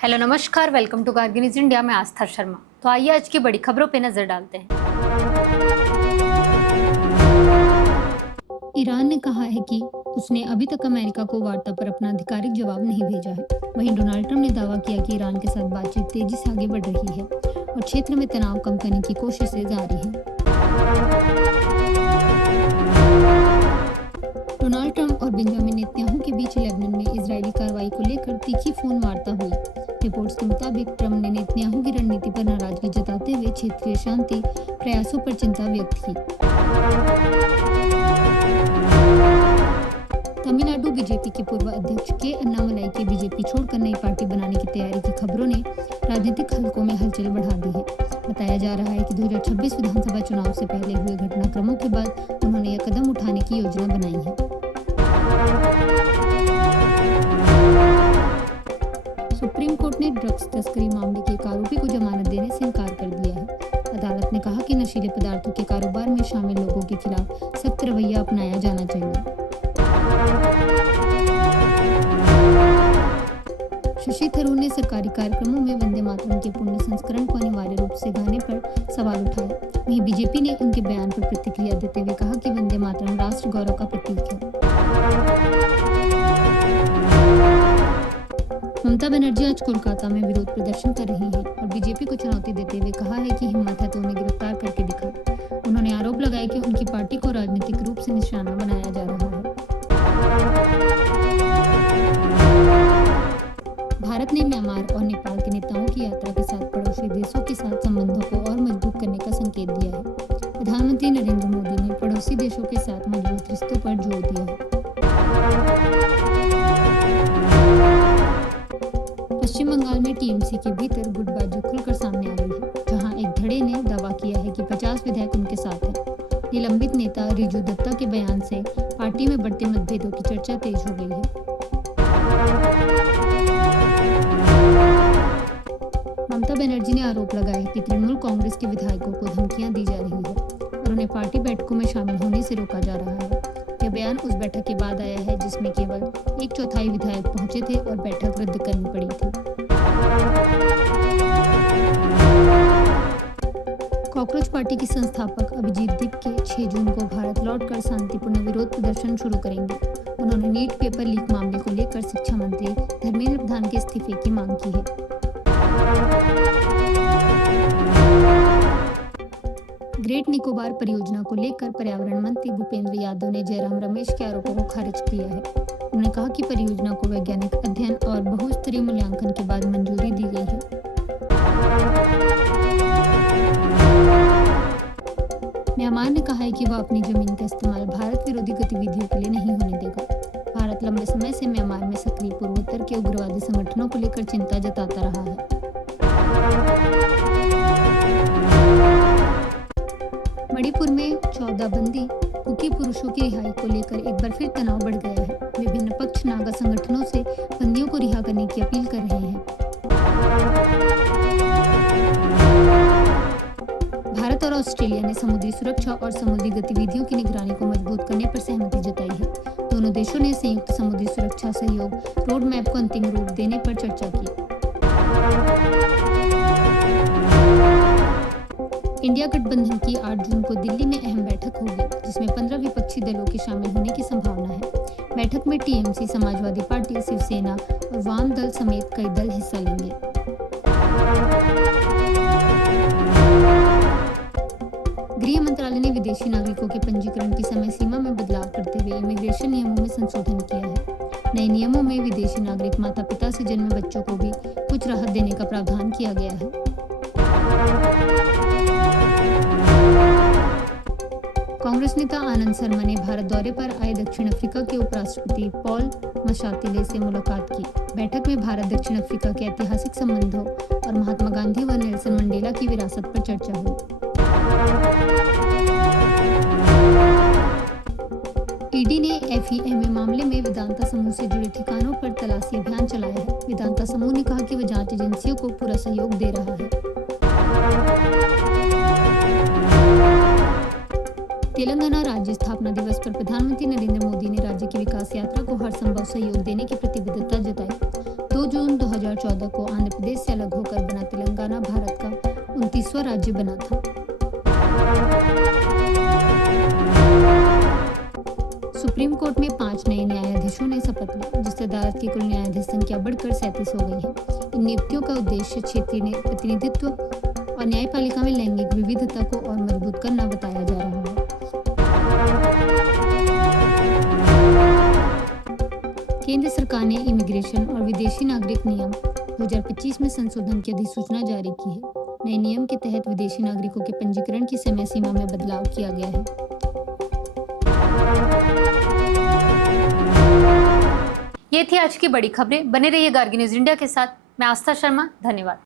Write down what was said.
Hello नमस्कार, welcome to Kargil news India में आस्था शर्मा। तो आइए आज की बड़ी खबरों पे नजर डालते हैं। ईरान ने कहा है कि उसने अभी तक अमेरिका को वार्ता पर अपना आधिकारिक जवाब नहीं भेजा है। वहीं डोनाल्ड ट्रंप ने दावा किया कि ईरान के साथ बातचीत तेजी से आगे बढ़ रही है और क्षेत्र में तनाव कम करने की कोशिशें जारी हैं। डोनाल्ड ट्रंप और बेंजामिन नेतन्याहू के बीच लेबनान में इजरायली कार्रवाई को लेकर तीखी फोन वार्ता हुई। रिपोर्ट्स के मुताबिक ट्रंप ने नेतन्याहू की रणनीति पर नाराजगी जताते हुए क्षेत्रीय शांति प्रयासों पर चिंता व्यक्त की। तमिलनाडु बीजेपी के पूर्व अध्यक्ष के अन्नामलाई के बीजेपी छोड़कर नई पार्टी बनाने की तैयारी की खबरों ने राजनीतिक हलकों में हलचल बढ़ा दी है। बताया जा रहा है कि 2026 विधानसभा चुनाव से पहले हुए घटनाक्रमों के बाद उन्होंने यह कदम उठाने की योजना बनाई है। सुप्रीम कोर्ट ने ड्रग्स तस्करी मामले के एक आरोपी को जमानत देने से इनकार कर दिया है। अदालत ने कहा कि नशीले पदार्थों के कारोबार में शामिल लोगों के खिलाफ सख्त रवैया अपनाया जाना चाहिए। शशि थरूर ने सरकारी कार्यक्रमों में वंदे मातरम के पुण्य संस्करण को अनिवार्य रूप से गाने पर सवाल उठाया। वहीं बीजेपी ने उनके बयान पर प्रतिक्रिया देते हुए कहा कि वंदे मातरम राष्ट्र गौरव का प्रतीक है। ममता बनर्जी आज कोलकाता में विरोध प्रदर्शन कर रही हैं और बीजेपी को चुनौती देते हुए कहा है कि हिम्मत है तो उन्हें गिरफ्तार करके दिखाएं। उन्होंने आरोप लगाया कि उनकी पार्टी को राजनीतिक रूप से निशाना बनाया जा रहा है। भारत ने म्यांमार और नेपाल के नेताओं की यात्रा के साथ पड़ोसी देशों के साथ संबंधों को और मजबूत करने का संकेत दिया है। प्रधानमंत्री नरेंद्र मोदी ने पड़ोसी देशों के साथ मजबूत रिश्तों पर जोर दिया है। पश्चिम बंगाल में टीएमसी के भीतर गुटबाजी खुलकर सामने आ गई है, जहां एक धड़े ने दावा किया है कि 50 विधायक उनके साथ हैं। निलंबित नेता रिजू दत्ता के बयान से पार्टी में बढ़ते मतभेदों की चर्चा तेज हो गई है। ममता बनर्जी ने आरोप लगाया कि तृणमूल कांग्रेस के विधायकों को धमकियां दी जा रही है और उन्हें पार्टी बैठकों में शामिल होने से रोका जा रहा है। यह बयान उस बैठक के बाद आया है जिसमें केवल 1/4 विधायक पहुंचे थे और बैठक रद्द करनी पड़ी थी। कॉकरोच पार्टी के संस्थापक अभिजीत दीप के 6 जून को भारत लौटकर शांतिपूर्ण विरोध प्रदर्शन शुरू करेंगे। उन्होंने नीट पेपर लीक मामले को लेकर शिक्षा मंत्री धर्मेंद्र प्रधान के इस्तीफे की मांग की है। ग्रेट निकोबार परियोजना को लेकर पर्यावरण मंत्री भूपेंद्र यादव ने जयराम रमेश के आरोपों को खारिज किया है। उन्होंने कहा कि परियोजना को वैज्ञानिक अध्ययन और बहुस्तरीय मूल्यांकन के बाद मंजूरी दी गई है। म्यांमार ने कहा है कि वह अपनी जमीन का इस्तेमाल भारत विरोधी गतिविधियों के लिए नहीं होने देगा। भारत लंबे समय से म्यांमार में सक्रिय पूर्वोत्तर के उग्रवादी संगठनों को लेकर चिंता जताता रहा है। मणिपुर में 14 बंदी कुकी पुरुषों की रिहाई को लेकर एक बार फिर तनाव बढ़ गया है। विभिन्न पक्ष नागा संगठनों से बंदियों को रिहा करने की अपील कर रहे हैं। भारत और ऑस्ट्रेलिया ने समुद्री सुरक्षा और समुद्री गतिविधियों की निगरानी को मजबूत करने पर सहमति जताई है। दोनों देशों ने संयुक्त समुद्री सुरक्षा सहयोग रोड मैप को अंतिम रूप देने पर चर्चा की। इंडिया गठबंधन की 8 जून को दिल्ली में अहम बैठक होगी, जिसमें 15 विपक्षी दलों के शामिल होने की संभावना है। बैठक में टीएमसी, समाजवादी पार्टी, शिवसेना और वाम दल समेत कई दल हिस्सा लेंगे। गृह मंत्रालय ने विदेशी नागरिकों के पंजीकरण की समय सीमा में बदलाव करते हुए इमिग्रेशन नियमों में संशोधन किया है। नए नियमों में विदेशी नागरिक माता पिता से जन्मे बच्चों को भी कुछ राहत देने का प्रावधान किया गया है। कांग्रेस नेता आनंद शर्मा ने भारत दौरे पर आए दक्षिण अफ्रीका के उपराष्ट्रपति पॉल मशातिले से मुलाकात की। बैठक में भारत दक्षिण अफ्रीका के ऐतिहासिक संबंधों और महात्मा गांधी व नेल्सन मंडेला की विरासत पर चर्चा हुई। ईडी ने एफईएमए मामले में वेदांता समूह से जुड़े ठिकानों पर तलाशी अभियान चलाया है। वेदांता समूह ने कहा कि वह जांच एजेंसियों को पूरा सहयोग दे रहा है। तेलंगाना राज्य स्थापना दिवस पर प्रधानमंत्री नरेंद्र मोदी ने राज्य की विकास यात्रा को हर संभव सहयोग देने की प्रतिबद्धता जताई। 2 2 जून 2014 को आंध्र प्रदेश से अलग होकर बना तेलंगाना भारत का 29वां राज्य बना था। सुप्रीम कोर्ट में 5 नए न्यायाधीशों ने शपथ ली, जिससे अदालत की कुल न्यायाधीश संख्या बढ़कर 37 हो गई है। इन नियुक्तियों का उद्देश्य क्षेत्रीय प्रतिनिधित्व और न्यायपालिका में लैंगिक विविधता को और मजबूत करना बताया जा रहा है। केंद्र सरकार ने इमिग्रेशन और विदेशी नागरिक नियम 2025 में संशोधन की अधिसूचना जारी की है। नए नियम के तहत विदेशी नागरिकों के पंजीकरण की समय सीमा में बदलाव किया गया है। ये थी आज की बड़ी खबरें। बने रहिए गार्गी न्यूज इंडिया के साथ। मैं आस्था शर्मा, धन्यवाद।